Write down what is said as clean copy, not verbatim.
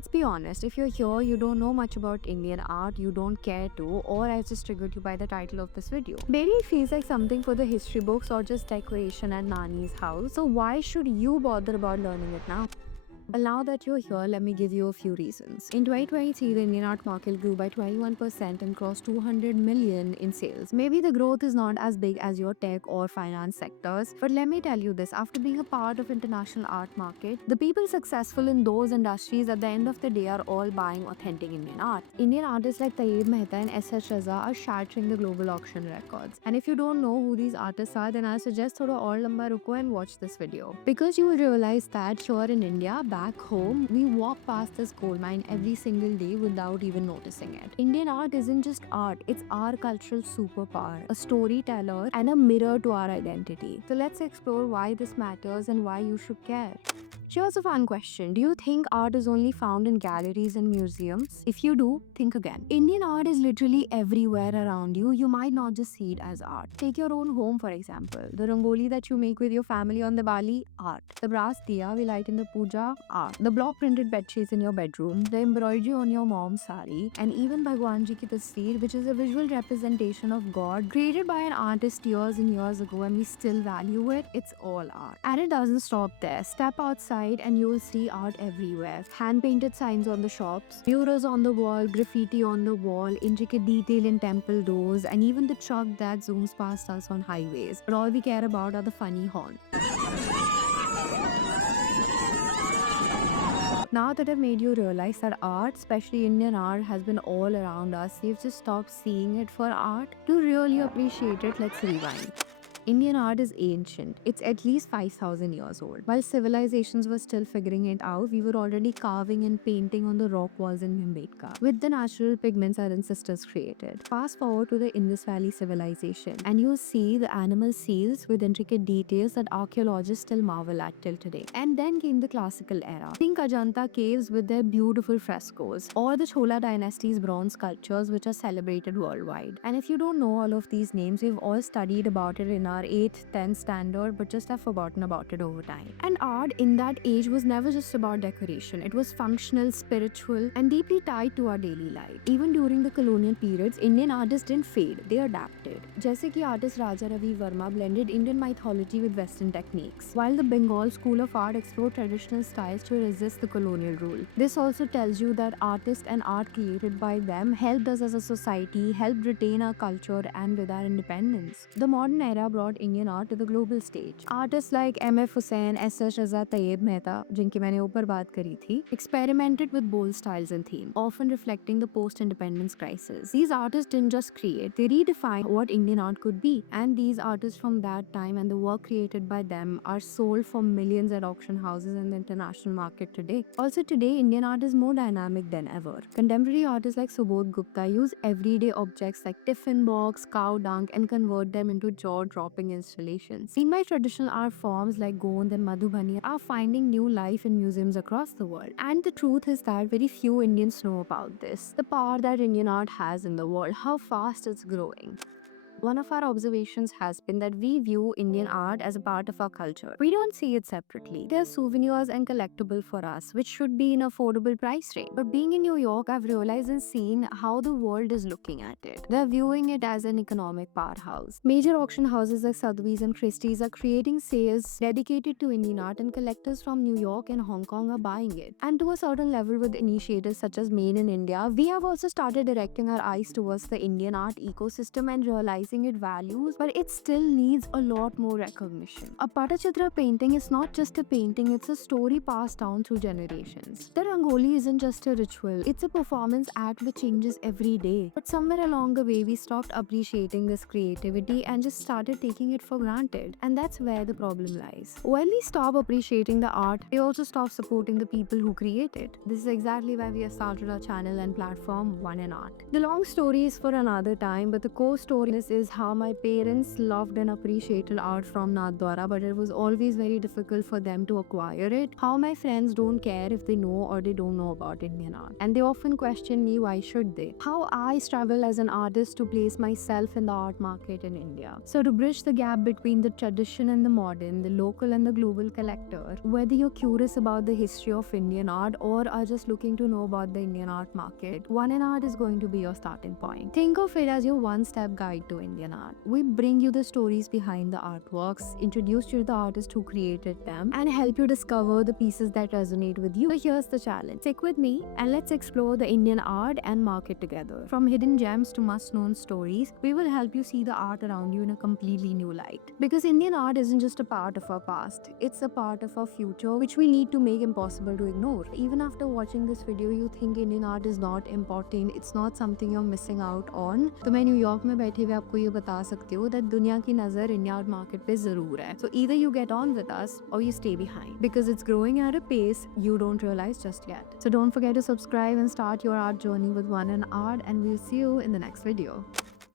let's be honest, if you're here, you don't know much about Indian art, you don't care to, or I just triggered you by the title of this video. Maybe it feels like something for the history books or just decoration at Nani's house. So why should you bother about learning it now? Well, now that you're here, let me give you a few reasons. In 2023, the Indian art market grew by 21% and crossed 200 million in sales. Maybe the growth is not as big as your tech or finance sectors, but let me tell you this, after being a part of international art market, the people successful in those industries at the end of the day are all buying authentic Indian art. Indian artists like Tayyib Mehta and S.H. Raza are shattering the global auction records. And if you don't know who these artists are, then I suggest thoda aur lamba ruko and watch this video. Because you will realize that here in India, back home, we walk past this coal mine every single day without even noticing it. Indian art isn't just art, it's our cultural superpower, a storyteller and a mirror to our identity. So let's explore why this matters and why you should care. Here's a fun question. Do you think art is only found in galleries and museums? If you do, think again. Indian art is literally everywhere around you. You might not just see it as art. Take your own home, for example. The rangoli that you make with your family on Diwali, art. The brass diya we light in the puja, art. The block printed bedsheets in your bedroom, the embroidery on your mom's sari, and even Bhagwan Ji ki tasveer, which is a visual representation of God created by an artist years and years ago, and we still value it. It's all art. And it doesn't stop there. Step outside and you will see art everywhere. Hand-painted signs on the shops, murals on the wall, graffiti on the wall, intricate detail in temple doors, and even the truck that zooms past us on highways. But all we care about are the funny horn. Now that I've made you realize that art, especially Indian art, has been all around us, you've just stopped seeing it for art. To really appreciate it, let's rewind. Indian art is ancient. It's at least 5,000 years old. While civilizations were still figuring it out, we were already carving and painting on the rock walls in Bhimbetka with the natural pigments our ancestors created. Fast forward to the Indus Valley civilization, and you see the animal seals with intricate details that archaeologists still marvel at till today. And then came the classical era. Think Ajanta caves with their beautiful frescoes, or the Chola dynasty's bronze sculptures, which are celebrated worldwide. And if you don't know all of these names, we've all studied about it in our 8th, 10th standard, but just have forgotten about it over time. And art in that age was never just about decoration. It was functional, spiritual, and deeply tied to our daily life. Even during the colonial periods, Indian artists didn't fade, they adapted. जैसे कि artist Raja Ravi Verma blended Indian mythology with Western techniques, while the Bengal School of Art explored traditional styles to resist the colonial rule. This also tells you that artists and art created by them helped us as a society, helped retain our culture and with our independence. The modern era brought Indian art to the global stage. Artists like M.F. Hussain, S.H. Raza, Tayyib Mehta, जिनकी मैंने ऊपर बात करी थी, experimented with bold styles and themes, often reflecting the post-independence crisis. These artists didn't just create, they redefined what Indian art could be. And these artists from that time and the work created by them are sold for millions at auction houses in the international market today. Also today, Indian art is more dynamic than ever. Contemporary artists like Subodh Gupta use everyday objects like tiffin box, cow dung, and convert them into jaw-dropping installations. Meanwhile, traditional art forms like Gond and Madhubani are finding new life in museums across the world. And the truth is that very few Indians know about this. The power that Indian art has in the world, how fast it's growing. One of our observations has been that we view Indian art as a part of our culture. We don't see it separately. They're souvenirs and collectible for us, which should be in affordable price range. But being in New York, I've realized and seen how the world is looking at it. They're viewing it as an economic powerhouse. Major auction houses like Sotheby's and Christie's are creating sales dedicated to Indian art, and collectors from New York and Hong Kong are buying it. And to a certain level, with initiatives such as Made in India, we have also started directing our eyes towards the Indian art ecosystem and realizing it values, but it still needs a lot more recognition. A Patachitra painting is not just a painting, it's a story passed down through generations. The Rangoli isn't just a ritual, it's a performance act which changes every day. But somewhere along the way, we stopped appreciating this creativity and just started taking it for granted. And that's where the problem lies. When we stop appreciating the art, we also stop supporting the people who create it. This is exactly why we have started our channel and platform One in Art. The long story is for another time, but the core story is is how my parents loved and appreciated art from Nathdwara, but it was always very difficult for them to acquire it. How my friends don't care if they know or they don't know about Indian art, and they often question me why should they. How I struggle as an artist to place myself in the art market in India. So to bridge the gap between the tradition and the modern, the local and the global collector, whether you're curious about the history of Indian art or are just looking to know about the Indian art market, One in Art is going to be your starting point. Think of it as your one-step guide to Indian art. We bring you the stories behind the artworks, introduce you to the artists who created them, and help you discover the pieces that resonate with you. So here's the challenge. Stick with me and let's explore the Indian art and market together. From hidden gems to must-known stories, we will help you see the art around you in a completely new light. Because Indian art isn't just a part of our past, it's a part of our future, which we need to make impossible to ignore. Even after watching this video, you think Indian art is not important, it's not something you're missing out on. तो मैं New York में बैठे हुए आपको ये बता सकती हूँ that दुनिया की नजर इंडियन आर्ट मार्केट पे जरूर है. So either you get on with us or you stay behind, because it's growing at a pace you don't realize just yet. So don't forget to subscribe and start your art journey with One in Art, and we'll see you in the next video.